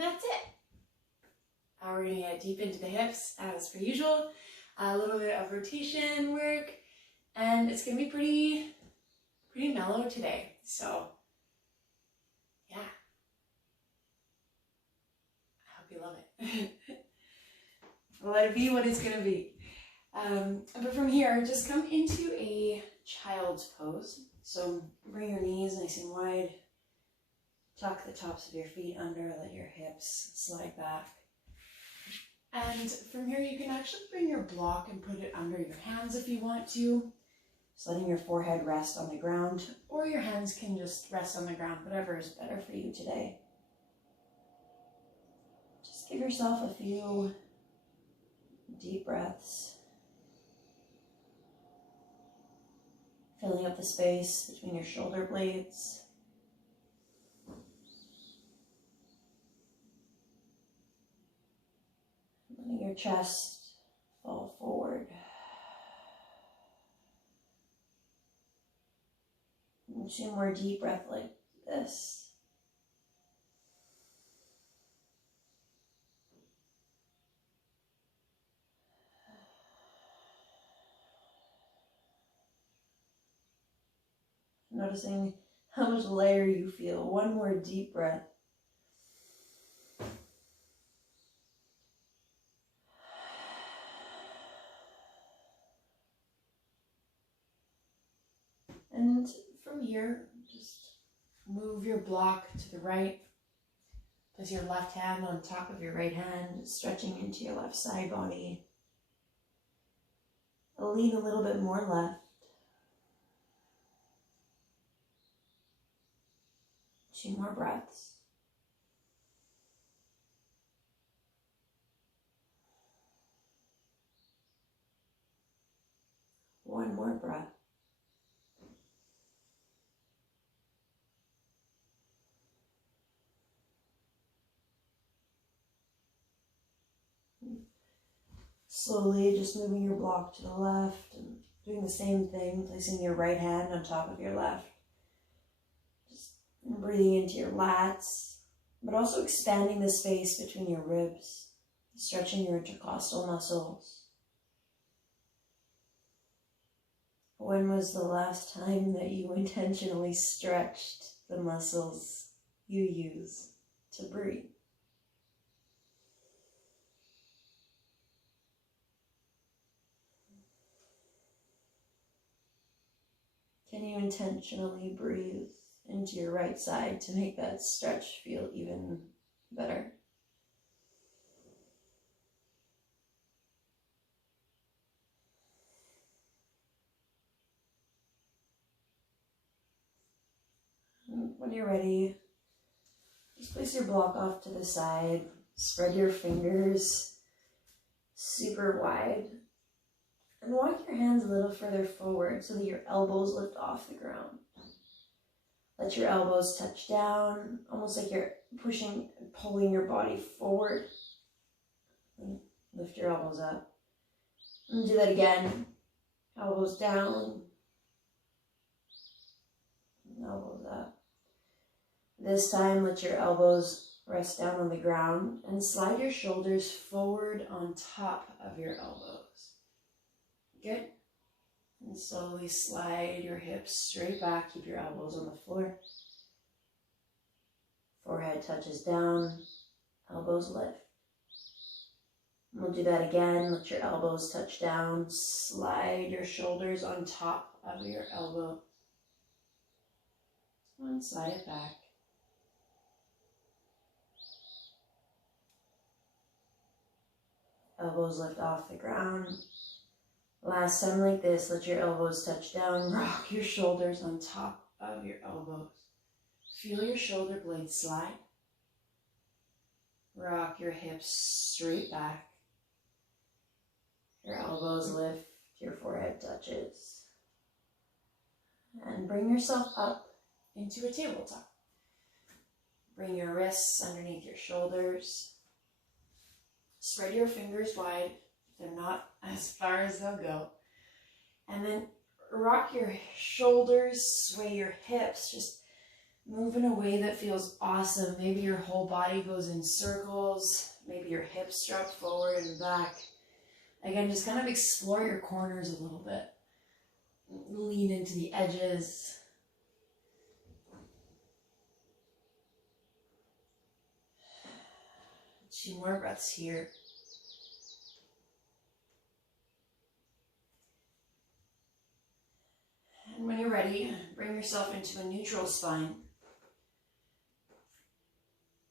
that's it. We're going to get deep into the hips as per usual. A little bit of rotation work, and it's going to be pretty mellow today. So yeah, I hope you love it. Let it be what it's going to be. But from here, just come into a child's pose. So bring your knees nice and wide. Tuck the tops of your feet under, let your hips slide back. And from here, you can actually bring your block and put it under your hands if you want to. Just letting your forehead rest on the ground, or your hands can just rest on the ground, whatever is better for you today. Just give yourself a few deep breaths, filling up the space between your shoulder blades. Letting your chest fall forward. And 2 more deep breaths like this. Noticing how much lighter you feel. 1 more deep breath. And from here, just move your block to the right. Place your left hand on top of your right hand, stretching into your left side body. Lean a little bit more left. 2 more breaths. One more breath. Slowly just moving your block to the left and doing the same thing, placing your right hand on top of your left. Just breathing into your lats, but also expanding the space between your ribs, stretching your intercostal muscles. When was the last time that you intentionally stretched the muscles you use to breathe? Can you intentionally breathe into your right side to make that stretch feel even better? When you're ready, just place your block off to the side, spread your fingers super wide, and walk your hands a little further forward so that your elbows lift off the ground. Let your elbows touch down, almost like you're pushing and pulling your body forward. And lift your elbows up. And do that again. Elbows down. And elbows up. This time, let your elbows rest down on the ground and slide your shoulders forward on top of your elbows. Good. And slowly slide your hips straight back. Keep your elbows on the floor. Forehead touches down. Elbows lift. And we'll do that again. Let your elbows touch down. Slide your shoulders on top of your elbow. And slide it back. Elbows lift off the ground. Last time like this, let your elbows touch down. Rock your shoulders on top of your elbows. Feel your shoulder blades slide. Rock your hips straight back. Your elbows lift, your forehead touches. And bring yourself up into a tabletop. Bring your wrists underneath your shoulders. Spread your fingers wide. They're not as far as they'll go. And then rock your shoulders, sway your hips. Just Move in a way that feels awesome. Maybe your whole body goes in circles. Maybe your hips drop forward and back. Again, just kind of explore your corners a little bit. Lean into the edges. 2 more breaths here. And when you're ready, bring yourself into a neutral spine.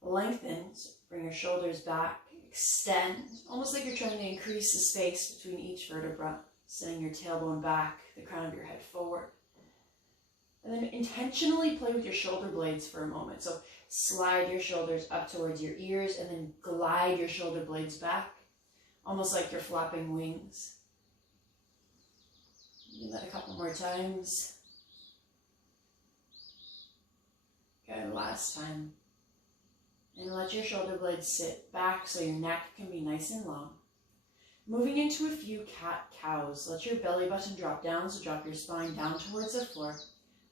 Lengthen, so bring your shoulders back, extend, almost like you're trying to increase the space between each vertebra, sending your tailbone back, the crown of your head forward. And then intentionally play with your shoulder blades for a moment. So slide your shoulders up towards your ears and then glide your shoulder blades back, almost like you're flapping wings. Do that a couple more times. Good, last time. And let your shoulder blades sit back so your neck can be nice and long. Moving into a few cat-cows. Let your belly button drop down, so drop your spine down towards the floor.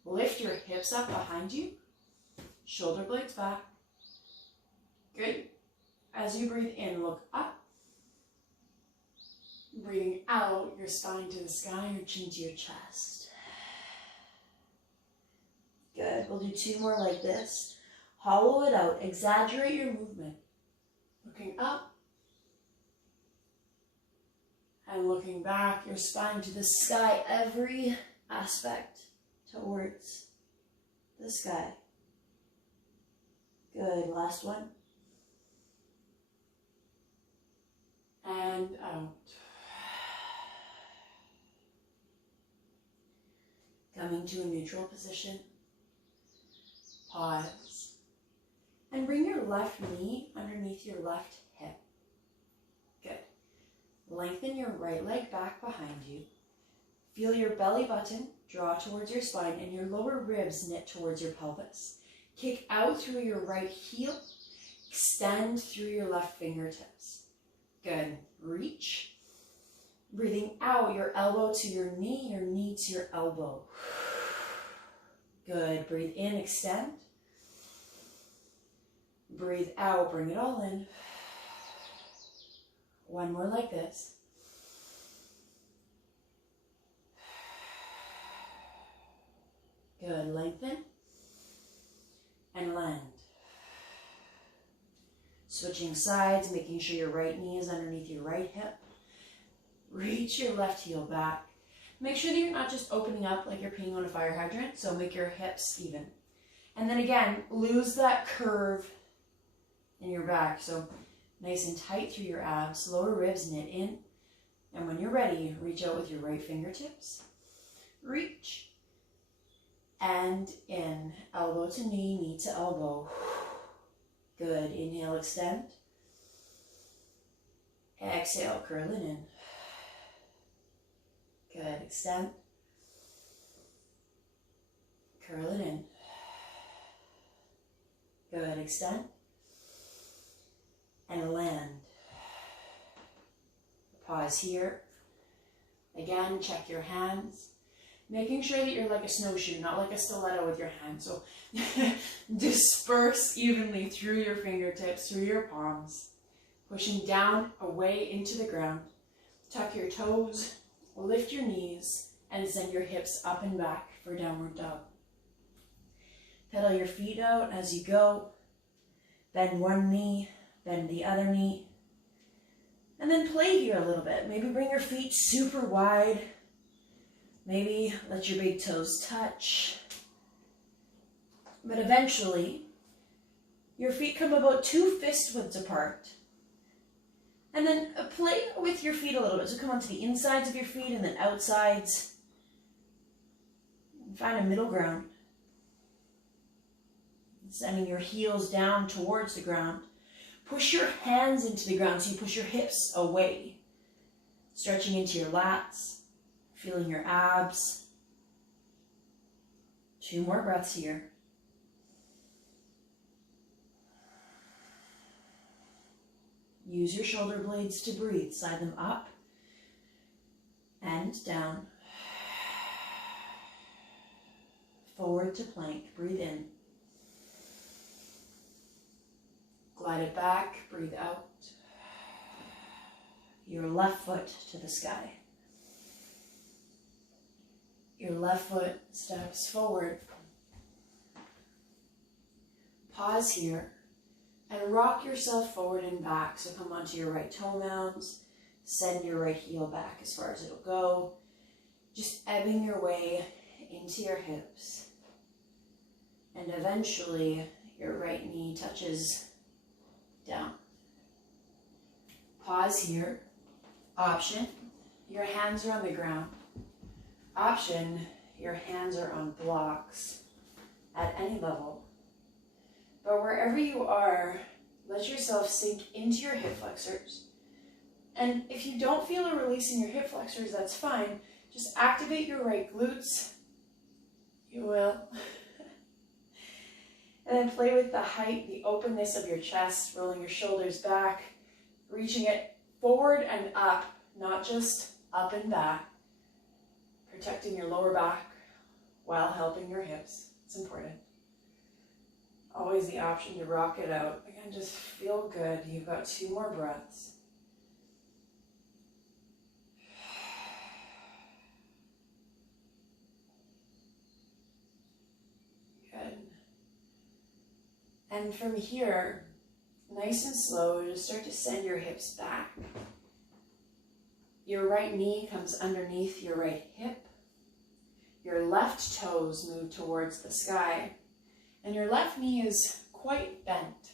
Lift your hips up behind you. Shoulder blades back. Good. As you breathe in, look up. Breathing out, your spine to the sky, your chin to your chest. Good. We'll do 2 more like this. Hollow it out. Exaggerate your movement. Looking up. And looking back, your spine to the sky. Every aspect towards the sky. Good. Last one. And out. Coming to a neutral position. Pause. And bring your left knee underneath your left hip. Good. Lengthen your right leg back behind you. Feel your belly button draw towards your spine and your lower ribs knit towards your pelvis. Kick out through your right heel. Extend through your left fingertips. Good. Reach. Breathing out, your elbow to your knee to your elbow. Good. Breathe in, extend. Breathe out, bring it all in. 1 more like this. Good. Lengthen and land. Switching sides, making sure your right knee is underneath your right hip. Reach your left heel back. Make sure that you're not just opening up like you're peeing on a fire hydrant, so make your hips even. And then again, lose that curve in your back. So nice and tight through your abs, lower ribs knit in. And when you're ready, reach out with your right fingertips. Reach. And in. Elbow to knee, knee to elbow. Good. Inhale, extend. Exhale, curl it in. Good. Extend. Curl it in. Good. Extend. And land. Pause here. Again, check your hands. Making sure that you're like a snowshoe, not like a stiletto with your hands. So disperse evenly through your fingertips, through your palms. Pushing down, away into the ground. Tuck your toes, lift your knees, and send your hips up and back for downward dog. Pedal your feet out as you go. Bend one knee, bend the other knee. And then play here a little bit. Maybe bring your feet super wide. Maybe let your big toes touch. But eventually, your feet come about 2 fist widths apart. And then play with your feet a little bit. So come onto the insides of your feet and then outsides. Find a middle ground. Sending your heels down towards the ground. Push your hands into the ground so you push your hips away. Stretching into your lats. Feeling your abs. 2 more breaths here. Use your shoulder blades to breathe. Side them up and down. Forward to plank. Breathe in. Slide it back, breathe out. Your left foot to the sky. Your left foot steps forward. Pause here and rock yourself forward and back. So come onto your right toe mounds, send your right heel back as far as it'll go. Just ebbing your way into your hips. And eventually your right knee touches down. Pause here. Option, your hands are on the ground. Option, your hands are on blocks at any level. But wherever you are, let yourself sink into your hip flexors. And if you don't feel a release in your hip flexors, that's fine. Just activate your right glutes. You will. And then play with the height, the openness of your chest, rolling your shoulders back, reaching it forward and up, not just up and back. Protecting your lower back while helping your hips. It's important. Always the option to rock it out. Again, just feel good. You've got 2 more breaths. Good. And from here, nice and slow, just start to send your hips back. Your right knee comes underneath your right hip. Your left toes move towards the sky. And your left knee is quite bent.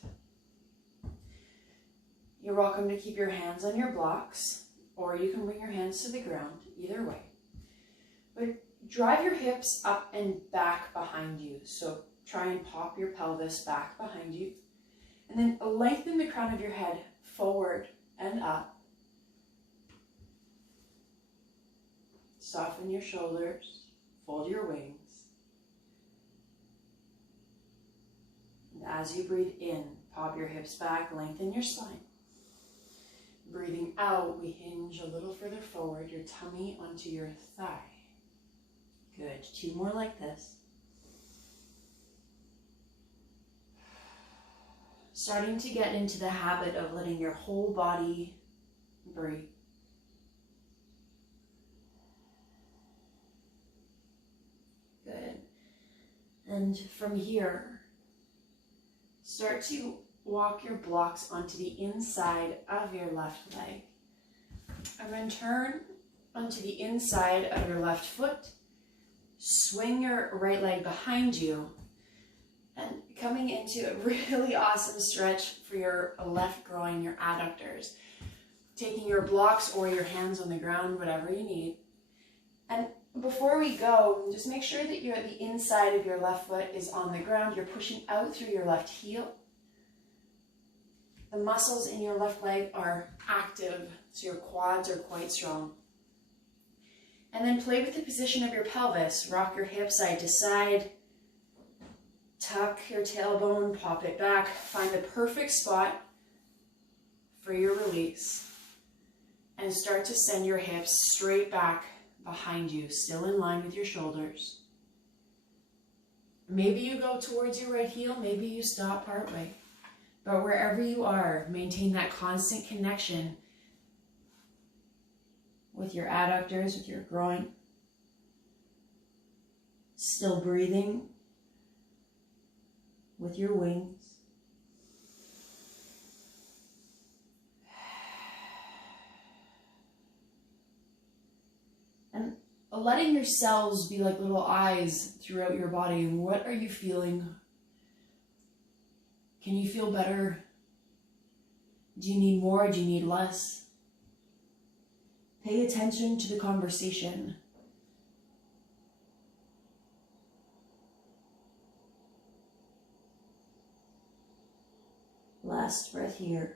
You're welcome to keep your hands on your blocks, or you can bring your hands to the ground, either way. But drive your hips up and back behind you. So try and pop your pelvis back behind you. And then lengthen the crown of your head forward and up. Soften your shoulders, fold your wings. And as you breathe in, pop your hips back, lengthen your spine. Breathing out, we hinge a little further forward, your tummy onto your thigh. Good, 2 more like this. Starting to get into the habit of letting your whole body breathe. Good. And from here, start to walk your blocks onto the inside of your left leg. And then turn onto the inside of your left foot. Swing your right leg behind you. And coming into a really awesome stretch for your left groin, your adductors. Taking your blocks or your hands on the ground, whatever you need. And before we go, just make sure that the inside of your left foot is on the ground. You're pushing out through your left heel. The muscles in your left leg are active, so your quads are quite strong. And then play with the position of your pelvis. Rock your hips side to side. Tuck your tailbone, pop it back. Find the perfect spot for your release. And start to send your hips straight back behind you, still in line with your shoulders. Maybe you go towards your right heel, maybe you stop partway. But wherever you are, maintain that constant connection with your adductors, with your groin. Still breathing with your wings. And letting your cells be like little eyes throughout your body. What are you feeling? Can you feel better? Do you need more? Do you need less? Pay attention to the conversation. Last breath here.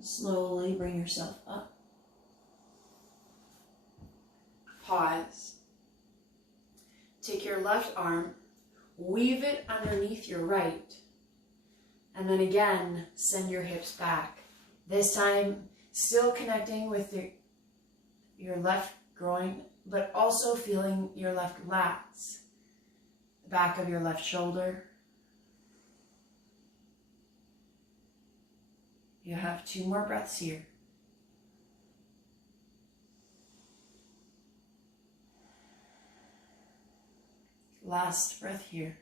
Slowly bring yourself up. Pause. Take your left arm, weave it underneath your right, and then again, send your hips back. This time, still connecting with your left groin, but also feeling your left lats. the back of your left shoulder. You have 2 more breaths here. Last breath here.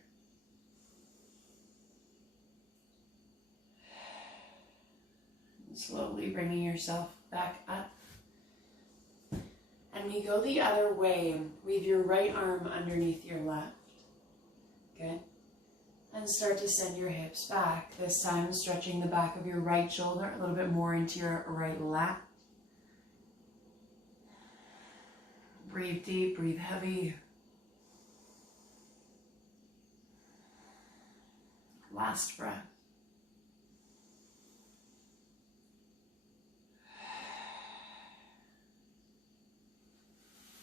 And slowly bringing yourself back up. And we go the other way. Weave your right arm underneath your left. Good. And start to send your hips back. This time stretching the back of your right shoulder a little bit more into your right lat. Breathe deep, breathe heavy. Last breath.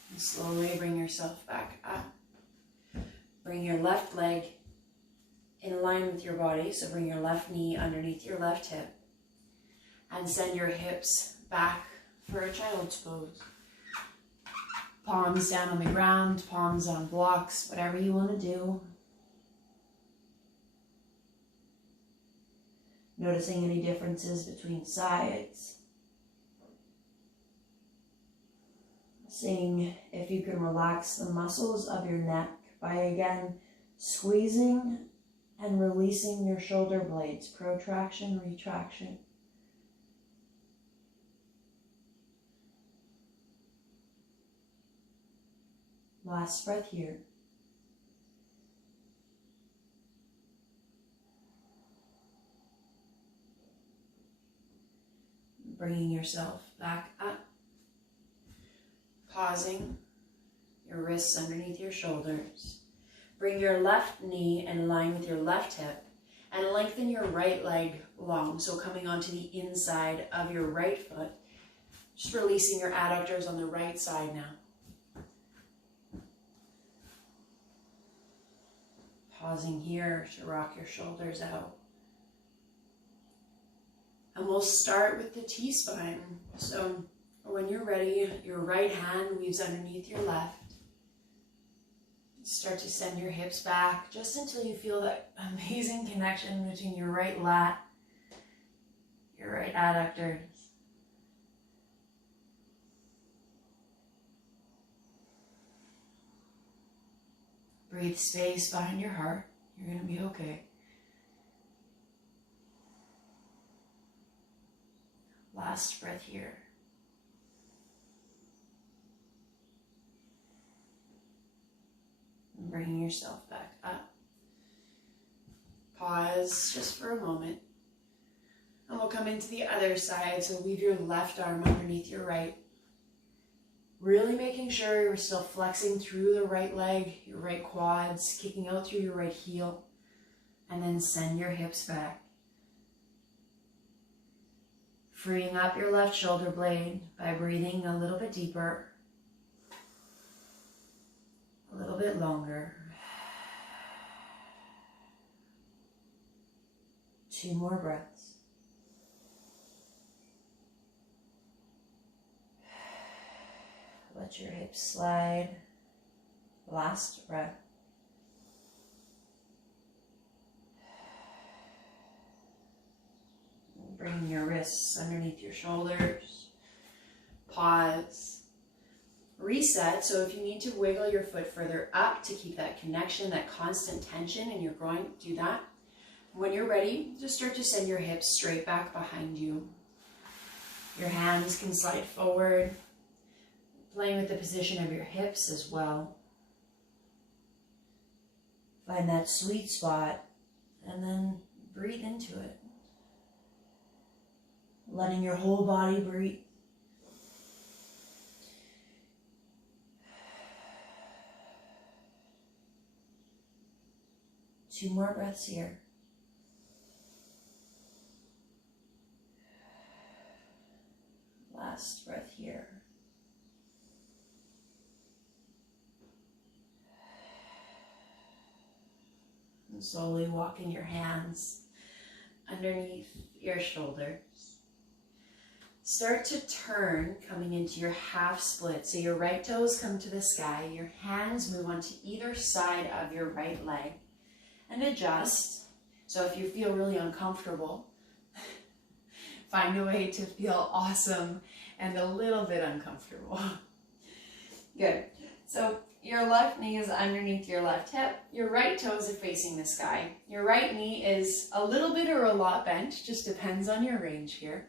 And slowly bring yourself back up. Bring your left leg in line with your body. So bring your left knee underneath your left hip. And send your hips back for a child's pose. Palms down on the ground, palms on blocks, whatever you want to do. Noticing any differences between sides. Seeing if you can relax the muscles of your neck by again squeezing and releasing your shoulder blades. Protraction, retraction. Last breath here. Bringing yourself back up. Pausing, your wrists underneath your shoulders. Bring your left knee in line with your left hip and lengthen your right leg long. So coming onto the inside of your right foot. Just releasing your adductors on the right side now. Pausing here to rock your shoulders out. And we'll start with the T-spine. So when you're ready, your right hand weaves underneath your left. Start to send your hips back just until you feel that amazing connection between your right lat, your right adductors. Breathe space behind your heart. You're going to be okay. Last breath here. And bringing yourself back up. Pause just for a moment. And we'll come into the other side. So weave your left arm underneath your right. Really making sure you're still flexing through the right leg, your right quads, kicking out through your right heel. And then send your hips back. Freeing up your left shoulder blade by breathing a little bit deeper, a little bit longer. 2 more breaths. Let your hips slide. Last breath. Bringing your wrists underneath your shoulders. Pause. Reset. So if you need to wiggle your foot further up to keep that connection, that constant tension in your groin, do that. When you're ready, just start to send your hips straight back behind you. Your hands can slide forward, playing with the position of your hips as well. Find that sweet spot and then breathe into it. Letting your whole body breathe. Two more breaths here. Last breath here. And slowly walking your hands underneath your shoulders. Start to turn, coming into your half split. So your right toes come to the sky, your hands move onto either side of your right leg, and adjust. So if you feel really uncomfortable, find a way to feel awesome and a little bit uncomfortable. Good. So your left knee is underneath your left hip. Your right toes are facing the sky. Your right knee is a little bit or a lot bent, just depends on your range here.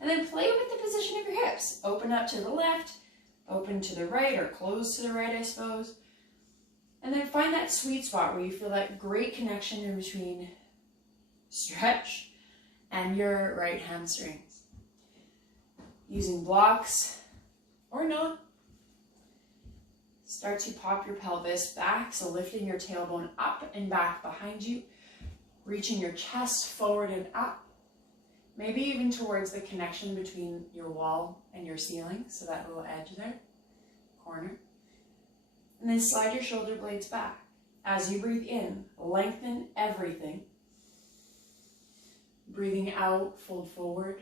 And then play with the position of your hips. Open up to the left, open to the right, or close to the right, I suppose. And then find that sweet spot where you feel that great connection in between stretch and your right hamstrings. Using blocks or not, start to pop your pelvis back, so lifting your tailbone up and back behind you, reaching your chest forward and up, maybe even towards the connection between your wall and your ceiling, so that little edge there, corner. And then slide your shoulder blades back. As you breathe in, lengthen everything. Breathing out, fold forward.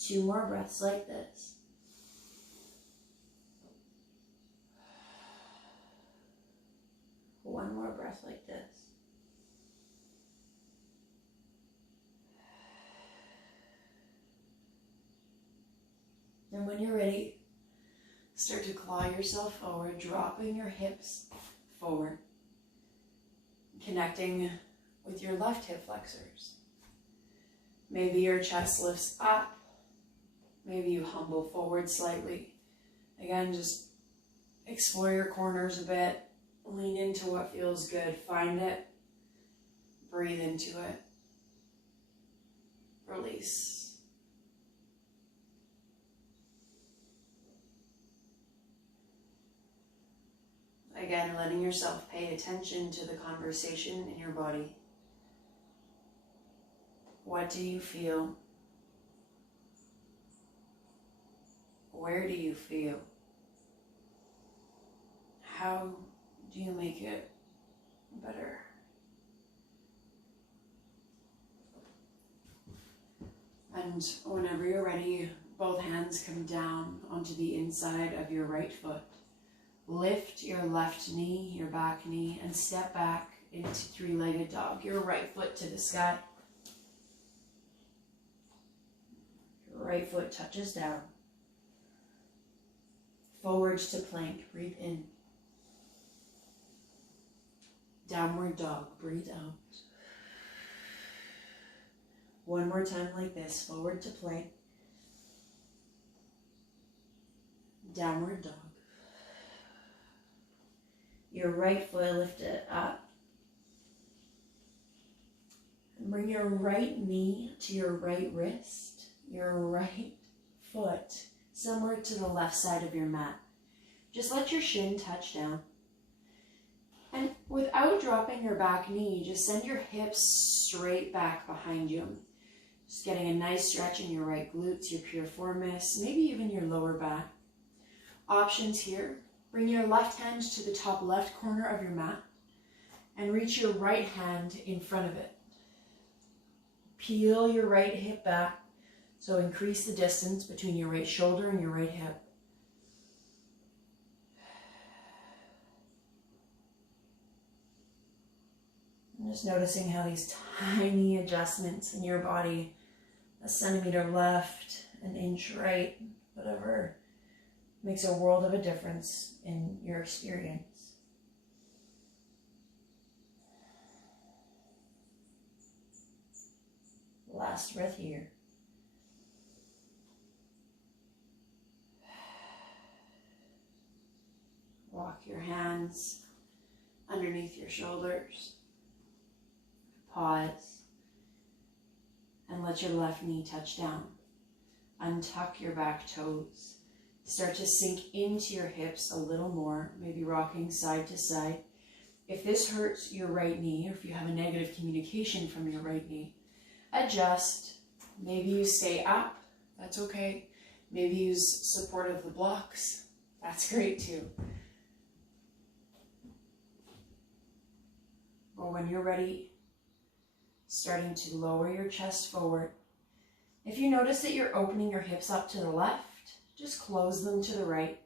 2 more breaths like this. One more breath like this. And when you're ready, start to claw yourself forward, dropping your hips forward, connecting with your left hip flexors. Maybe your chest lifts up. Maybe you humble forward slightly. Again, just explore your corners a bit. Lean into what feels good. Find it. Breathe into it. Release. Again, letting yourself pay attention to the conversation in your body. What do you feel? Where do you feel? How do you make it better? And whenever you're ready, both hands come down onto the inside of your right foot. Lift your left knee, your back knee, and step back into 3-legged dog. Your right foot to the sky. Your right foot touches down. Forwards to plank. Breathe in. Downward dog. Breathe out. One more time like this. Forward to plank. Downward dog. Your right foot lifted up. And bring your right knee to your right wrist. Your right foot somewhere to the left side of your mat. Just let your shin touch down. And without dropping your back knee, just send your hips straight back behind you. Just getting a nice stretch in your right glutes, your piriformis, maybe even your lower back. Options here. Bring your left hand to the top left corner of your mat and reach your right hand in front of it. Peel your right hip back, so increase the distance between your right shoulder and your right hip. And just noticing how these tiny adjustments in your body, a centimeter left, an inch right, whatever, makes a world of a difference in your experience. Last breath here. Walk your hands underneath your shoulders. Pause. And let your left knee touch down. Untuck your back toes. Start to sink into your hips a little more, maybe rocking side to side. If this hurts your right knee, or if you have a negative communication from your right knee, adjust. Maybe you stay up, that's okay. Maybe use support of the blocks, that's great too. Or when you're ready, starting to lower your chest forward. If you notice that you're opening your hips up to the left, just close them to the right.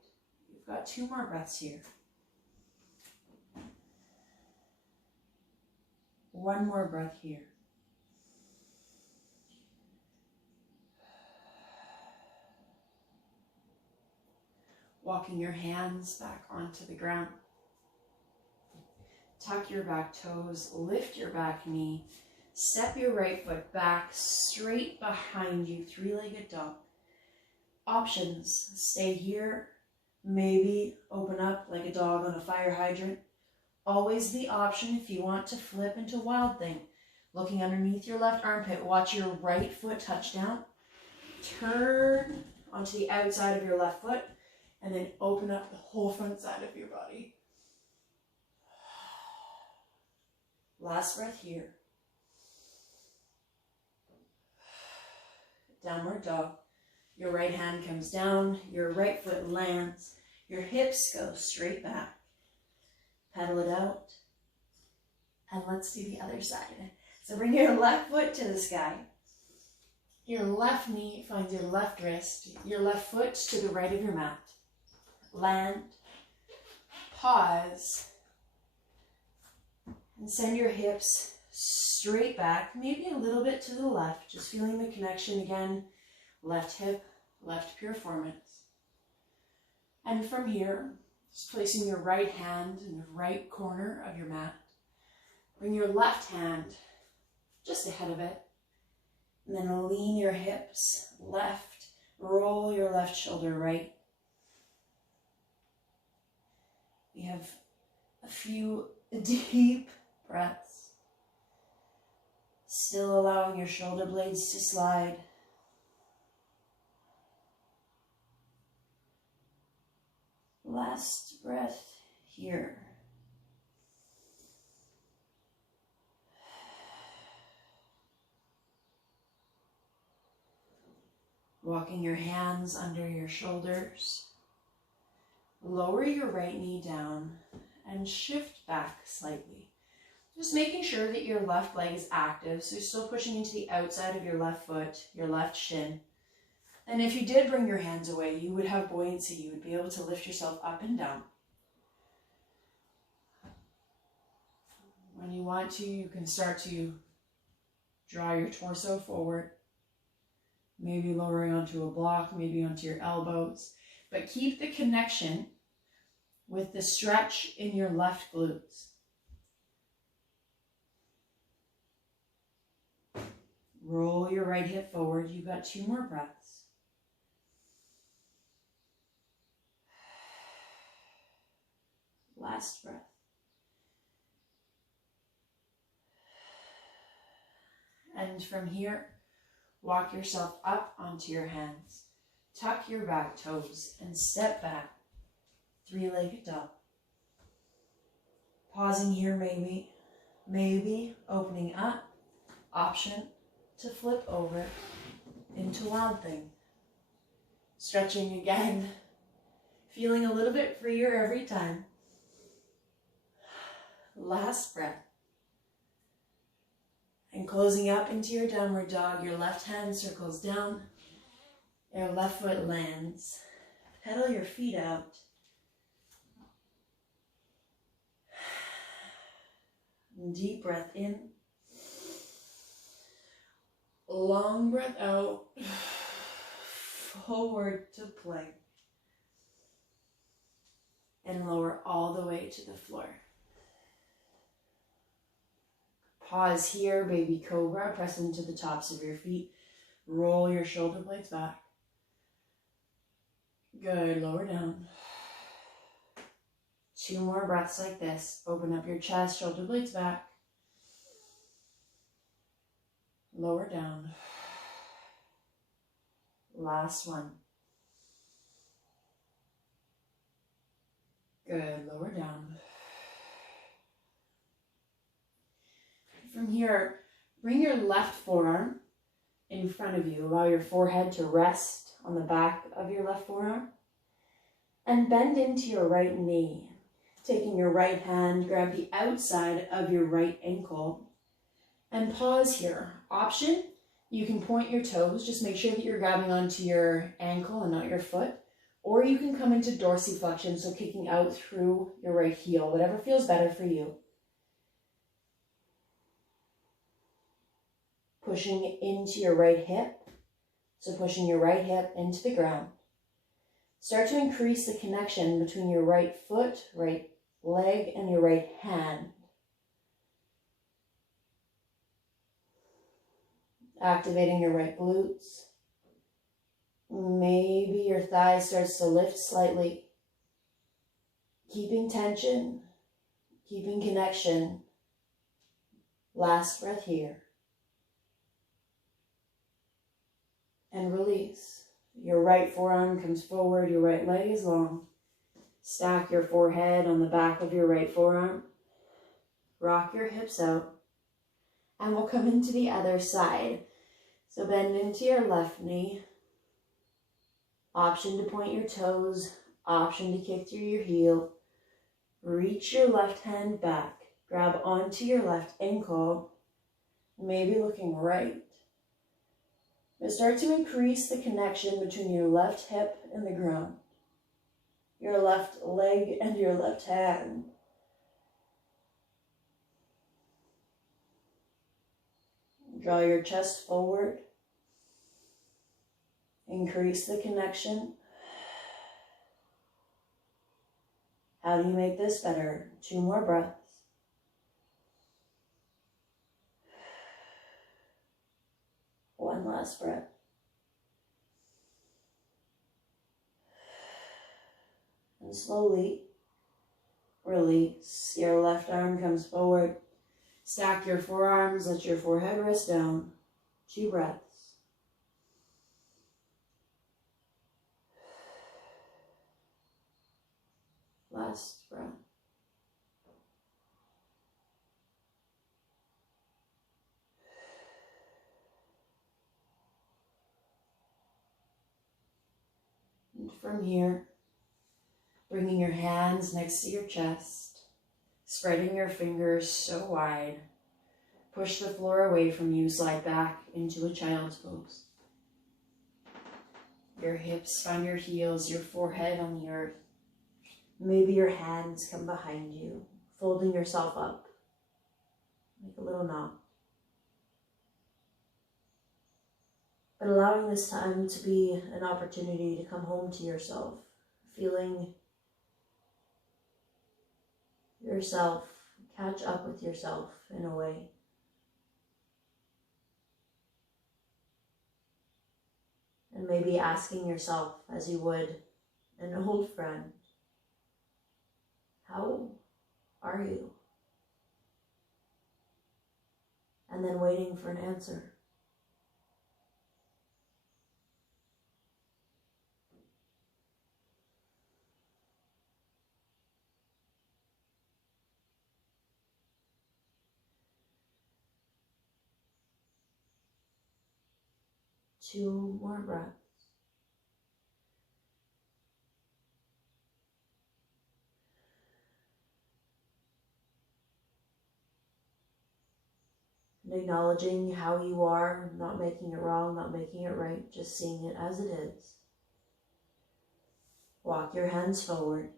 You've got 2 more breaths here. 1 more breath here. Walking your hands back onto the ground. Tuck your back toes, lift your back knee, step your right foot back straight behind you, 3-legged dog. Options, stay here, maybe open up like a dog on a fire hydrant. Always the option if you want to flip into wild thing. Looking underneath your left armpit, watch your right foot touch down. Turn onto the outside of your left foot and then open up the whole front side of your body. Last breath here. Downward dog. Your right hand comes down, your right foot lands, your hips go straight back. Pedal it out. And let's do the other side. So bring your left foot to the sky. Your left knee finds your left wrist, your left foot to the right of your mat. Land, pause, and send your hips straight back, maybe a little bit to the left, just feeling the connection again. Left hip, left piriformis. And from here, just placing your right hand in the right corner of your mat. Bring your left hand just ahead of it. And then lean your hips left, roll your left shoulder right. We have a few deep breaths. Still allowing your shoulder blades to slide. Last breath here. Walking your hands under your shoulders. Lower your right knee down and shift back slightly. Just making sure that your left leg is active, so you're still pushing into the outside of your left foot, your left shin. And if you did bring your hands away, you would have buoyancy. You would be able to lift yourself up and down. When you want to, you can start to draw your torso forward. Maybe lowering onto a block, maybe onto your elbows. But keep the connection with the stretch in your left glutes. Roll your right hip forward. You've got 2 more breaths. Last breath. And from here, walk yourself up onto your hands. Tuck your back toes and step back. 3-legged dog. Pausing here maybe opening up. Option to flip over into wild thing. Stretching again. Feeling a little bit freer every time. Last breath. And closing up into your downward dog, your left hand circles down, your left foot lands. Pedal your feet out. Deep breath in. Long breath out. Forward to plank. And lower all the way to the floor. Pause here, baby cobra. Press into the tops of your feet. Roll your shoulder blades back. Good, lower down. 2 more breaths like this. Open up your chest, shoulder blades back. Lower down. Last one. Good, lower down. From here, bring your left forearm in front of you. Allow your forehead to rest on the back of your left forearm. And bend into your right knee. Taking your right hand, grab the outside of your right ankle And pause here. Option, you can point your toes. Just make sure that you're grabbing onto your ankle and not your foot. Or you can come into dorsiflexion, so kicking out through your right heel, whatever feels better for you. Pushing into your right hip. So pushing your right hip into the ground. Start to increase the connection between your right foot, right leg, and your right hand. Activating your right glutes. Maybe your thigh starts to lift slightly. Keeping tension, keeping connection. Last breath here. And release. Your right forearm comes forward, your right leg is long. Stack your forehead on the back of your right forearm. Rock your hips out. And we'll come into the other side. So bend into your left knee. Option to point your toes. Option to kick through your heel. Reach your left hand back. Grab onto your left ankle. Maybe looking right. But start to increase the connection between your left hip and the ground. Your left leg and your left hand. Draw your chest forward. Increase the connection. How do you make this better? 2 more breaths. One last breath. And slowly release. Your left arm comes forward. Stack your forearms. Let your forehead rest down. 2 breaths. Last breath. And from here, bringing your hands next to your chest, spreading your fingers so wide, push the floor away from you, slide back into a child's pose. Your hips find your heels, your forehead on the earth. Maybe your hands come behind you, folding yourself up, like a little knot. But allowing this time to be an opportunity to come home to yourself, feeling yourself, catch up with yourself in a way. And maybe asking yourself, as you would an old friend, how are you? And then waiting for an answer. Two more breaths. And acknowledging how you are, not making it wrong, not making it right, just seeing it as it is. Walk your hands forward.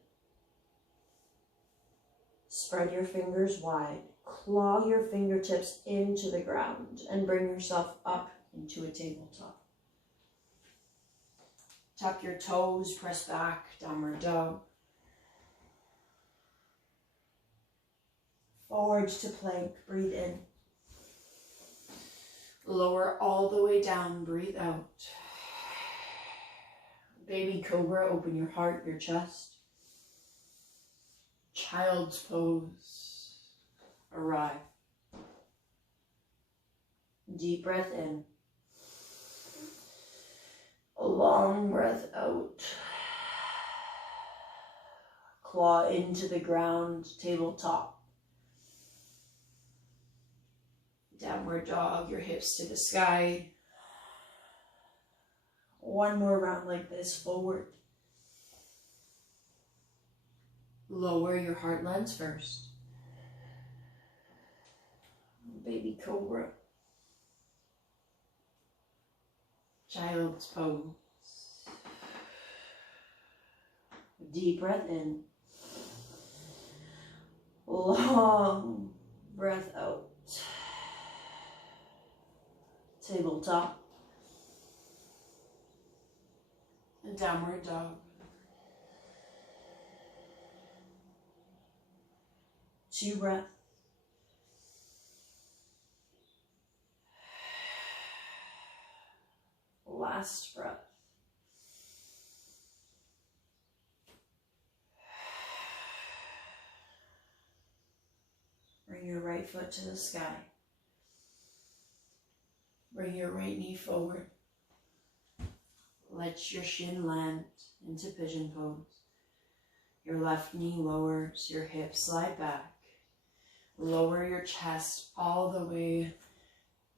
Spread your fingers wide. Claw your fingertips into the ground and bring yourself up into a tabletop. Tuck your toes, press back, downward dog. Forward to plank, breathe in. Lower all the way down, breathe out. Baby cobra, open your heart, your chest. Child's pose, arrive. Deep breath in. A long breath out. Claw into the ground, tabletop. Downward dog, your hips to the sky. One more round like this, forward. Lower your heart lens first. baby cobra. Child's pose. Deep breath in. Long breath out. Tabletop. And downward dog. 2 breaths. Last breath. Bring your right foot to the sky. Bring your right knee forward. Let your shin land into pigeon pose. Your left knee lowers, your hips slide back. Lower your chest all the way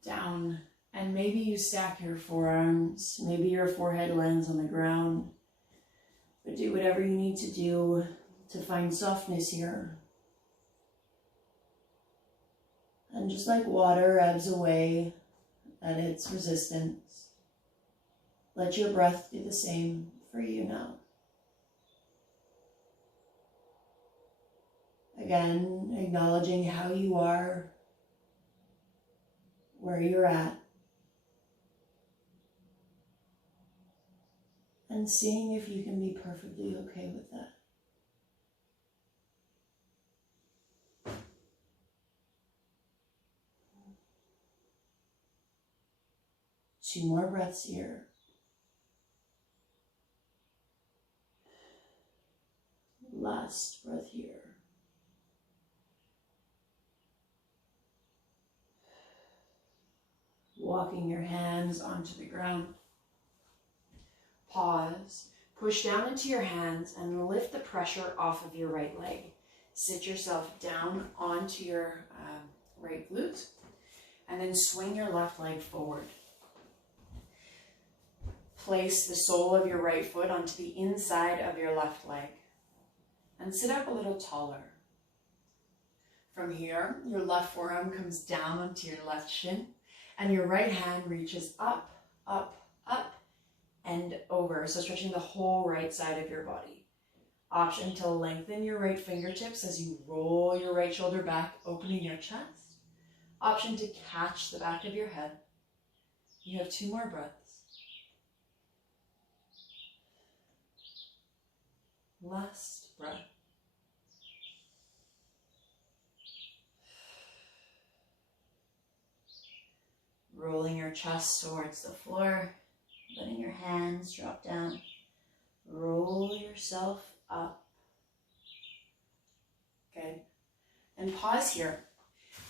down. And maybe you stack your forearms. Maybe your forehead lands on the ground. But do whatever you need to do to find softness here. And just like water ebbs away at its resistance, let your breath do the same for you now. Again, acknowledging how you are, where you're at, and seeing if you can be perfectly okay with that. Two more breaths here. Last breath here. Walking your hands onto the ground. Pause. Push down into your hands and lift the pressure off of your right leg. Sit yourself down onto your right glute and then swing your left leg forward. Place the sole of your right foot onto the inside of your left leg and sit up a little taller. From here, your left forearm comes down onto your left shin and your right hand reaches up, up, up, and over. So stretching the whole right side of your body. Option to lengthen your right fingertips as you roll your right shoulder back, opening your chest. Option to catch the back of your head. You have 2 more breaths. Last breath. Rolling your chest towards the floor, letting your hands drop down. Roll yourself up. Good. And pause here.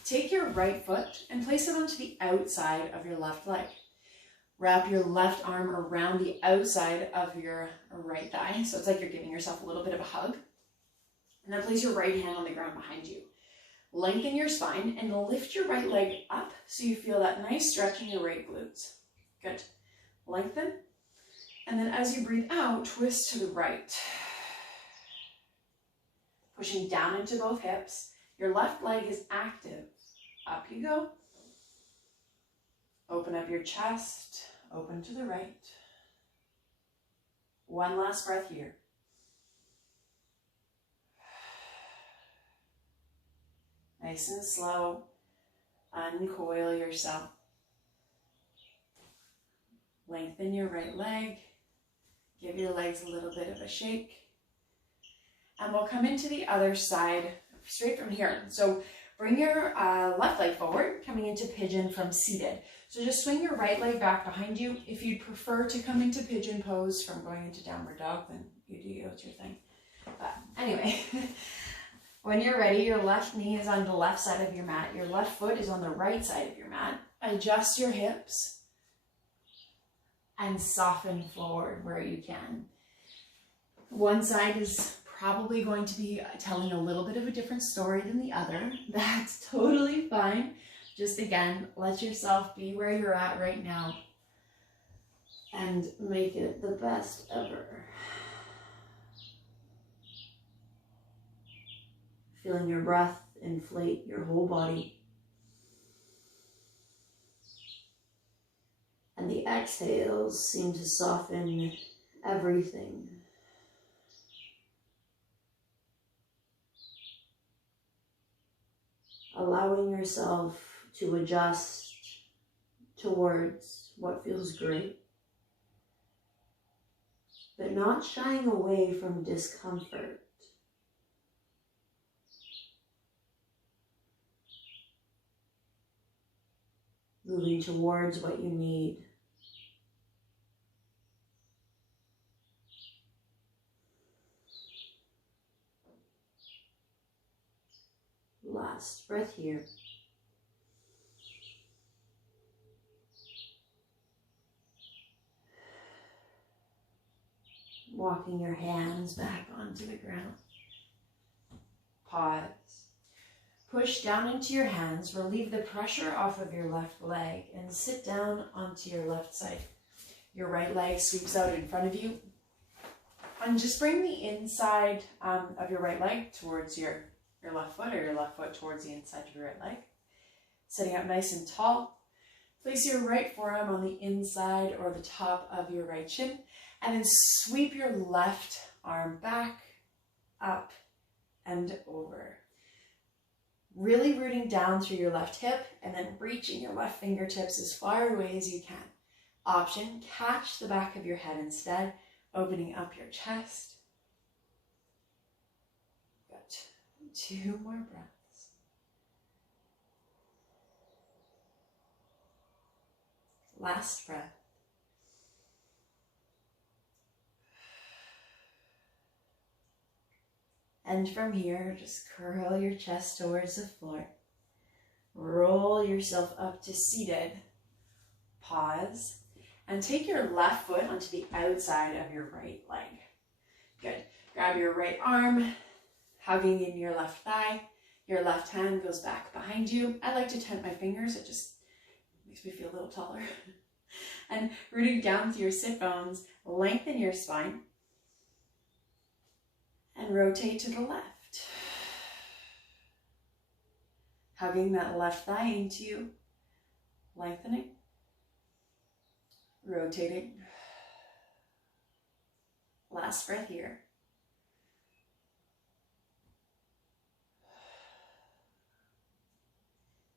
Take your right foot and place it onto the outside of your left leg. Wrap your left arm around the outside of your right thigh. So it's like you're giving yourself a little bit of a hug. And then place your right hand on the ground behind you. Lengthen your spine and lift your right leg up so you feel that nice stretch in your right glutes. Good. Lengthen. And then as you breathe out, twist to the right. Pushing down into both hips. Your left leg is active. Up you go. Open up your chest. Open to the right. One last breath here. Nice and slow. Uncoil yourself. Lengthen your right leg. Give your legs a little bit of a shake. And we'll come into the other side straight from here. So bring your left leg forward, coming into pigeon from seated. So just swing your right leg back behind you. If you'd prefer to come into pigeon pose from going into downward dog, then you do you, it's your thing. But anyway, when you're ready, your left knee is on the left side of your mat. Your left foot is on the right side of your mat. Adjust your hips and soften forward where you can. One side is probably going to be telling a little bit of a different story than the other. That's totally fine. Just again, let yourself be where you're at right now and make it the best ever. Feeling your breath inflate your whole body. exhales seem to soften everything. Allowing yourself to adjust towards what feels great, but not shying away from discomfort. Moving towards what you need. Last breath here. Walking your hands back onto the ground. Pause. Push down into your hands, relieve the pressure off of your left leg, and sit down onto your left side. Your right leg sweeps out in front of you. And just bring the inside of your right leg towards your left foot, or your left foot towards the inside of your right leg. Sitting up nice and tall. Place your right forearm on the inside or the top of your right shin, and then sweep your left arm back, up, and over. Really rooting down through your left hip, and then reaching your left fingertips as far away as you can. Option, catch the back of your head instead, opening up your chest. Good. 2 more breaths. Last breath. And from here, just curl your chest towards the floor. Roll yourself up to seated. Pause. And take your left foot onto the outside of your right leg. Good. Grab your right arm, hugging in your left thigh. Your left hand goes back behind you. I like to tent my fingers. It just makes me feel a little taller. And rooting down through your sit bones, lengthen your spine. And rotate to the left. Hugging that left thigh into you. Lengthening. Rotating. Last breath here.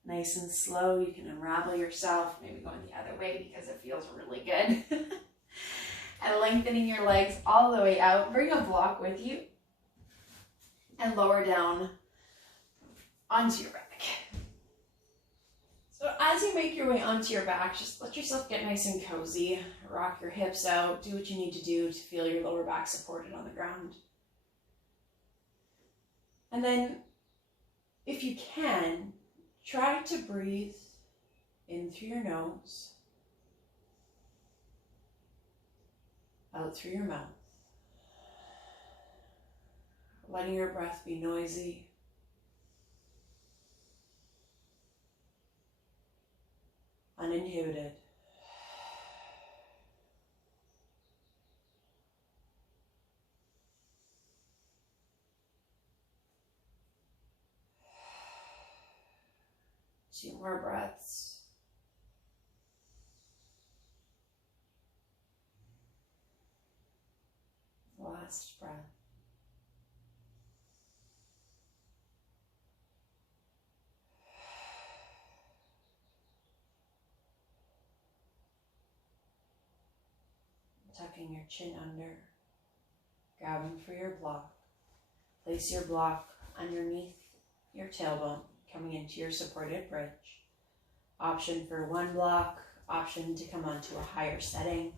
Nice and slow, you can unravel yourself, maybe going the other way because it feels really good. And lengthening your legs all the way out. Bring a block with you. And lower down onto your back. So as you make your way onto your back, just let yourself get nice and cozy. Rock your hips out. Do what you need to do to feel your lower back supported on the ground. And then, if you can, try to breathe in through your nose, out through your mouth. Letting your breath be noisy. Uninhibited. Two more breaths. Last breath. Tucking your chin under, grabbing for your block. Place your block underneath your tailbone, coming into your supported bridge. Option for one block, option to come onto a higher setting.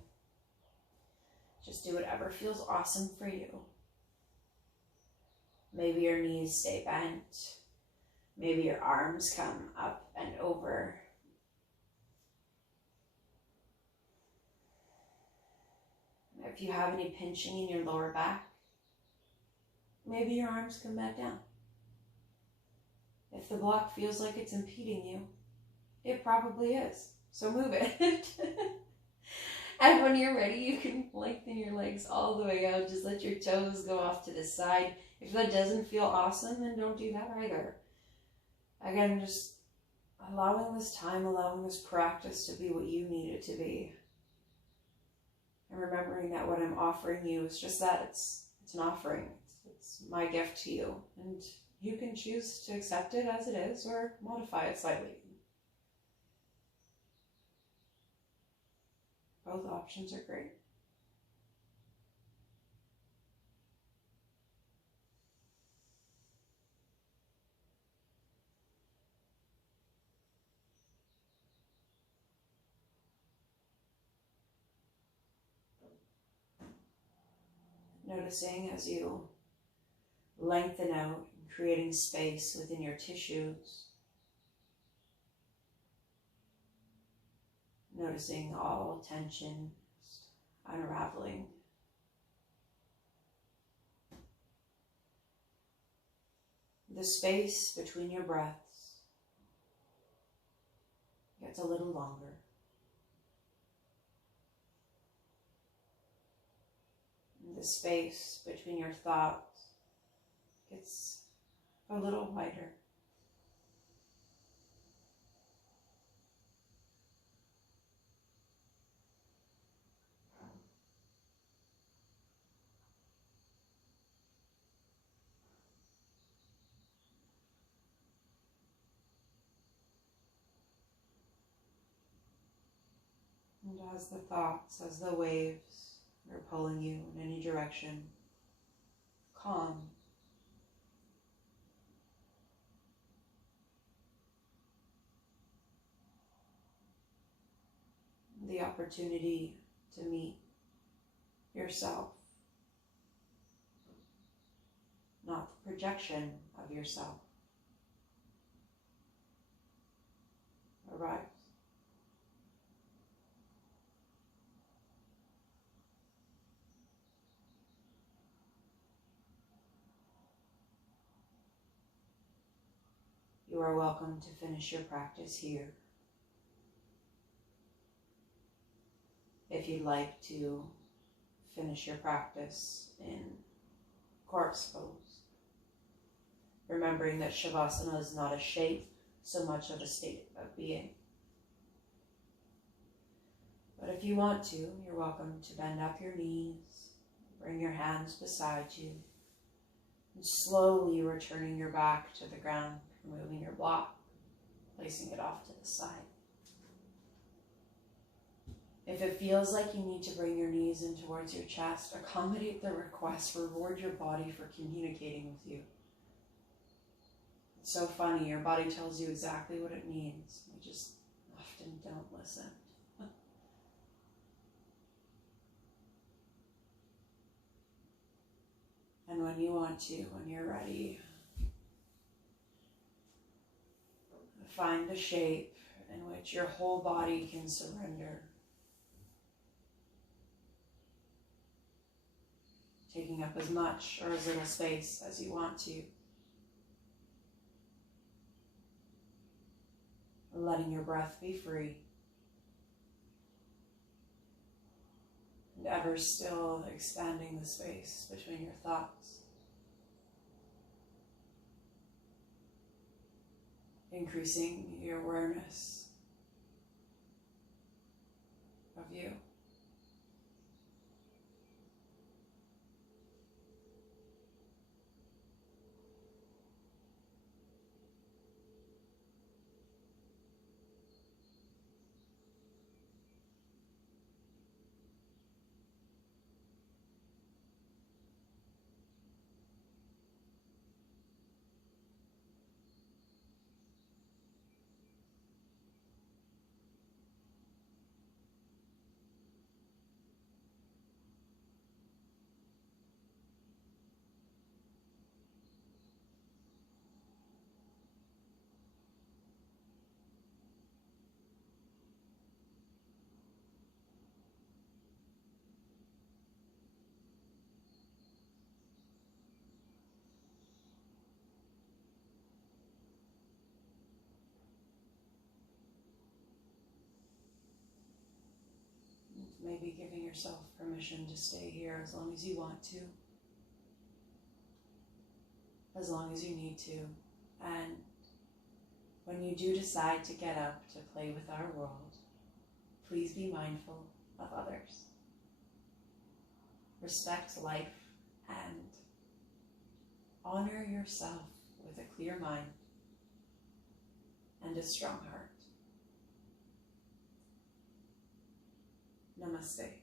Just do whatever feels awesome for you. Maybe your knees stay bent. Maybe your arms come up and over. If you have any pinching in your lower back, maybe your arms come back down. If the block feels like it's impeding you, it probably is. So move it. And when you're ready, you can lengthen your legs all the way out. Just let your toes go off to the side. If that doesn't feel awesome, then don't do that either. Again, just allowing this time, allowing this practice to be what you need it to be. And remembering that what I'm offering you is just that, it's an offering. It's my gift to you. And you can choose to accept it as it is or modify it slightly. Both options are great. Noticing as you lengthen out, creating space within your tissues. Noticing all tension unraveling. The space between your breaths gets a little longer. The space between your thoughts gets a little wider. And as the thoughts, as the waves are pulling you in any direction, calm. The opportunity to meet yourself, not the projection of yourself, arrives. You are welcome to finish your practice here. If you'd like to finish your practice in corpse pose, remembering that Shavasana is not a shape, so much of a state of being. But if you want to, you're welcome to bend up your knees, bring your hands beside you, and slowly returning your back to the ground, removing your block, placing it off to the side. If it feels like you need to bring your knees in towards your chest, accommodate the request, reward your body for communicating with you. It's so funny, your body tells you exactly what it needs. We just often don't listen. And when you want to, when you're ready, find a shape in which your whole body can surrender. Taking up as much or as little space as you want to. Letting your breath be free. And ever still expanding the space between your thoughts. Increasing your awareness of you. Maybe giving yourself permission to stay here as long as you want to, as long as you need to. And when you do decide to get up to play with our world, please be mindful of others. respect life, and honor yourself with a clear mind and a strong heart. Namaste.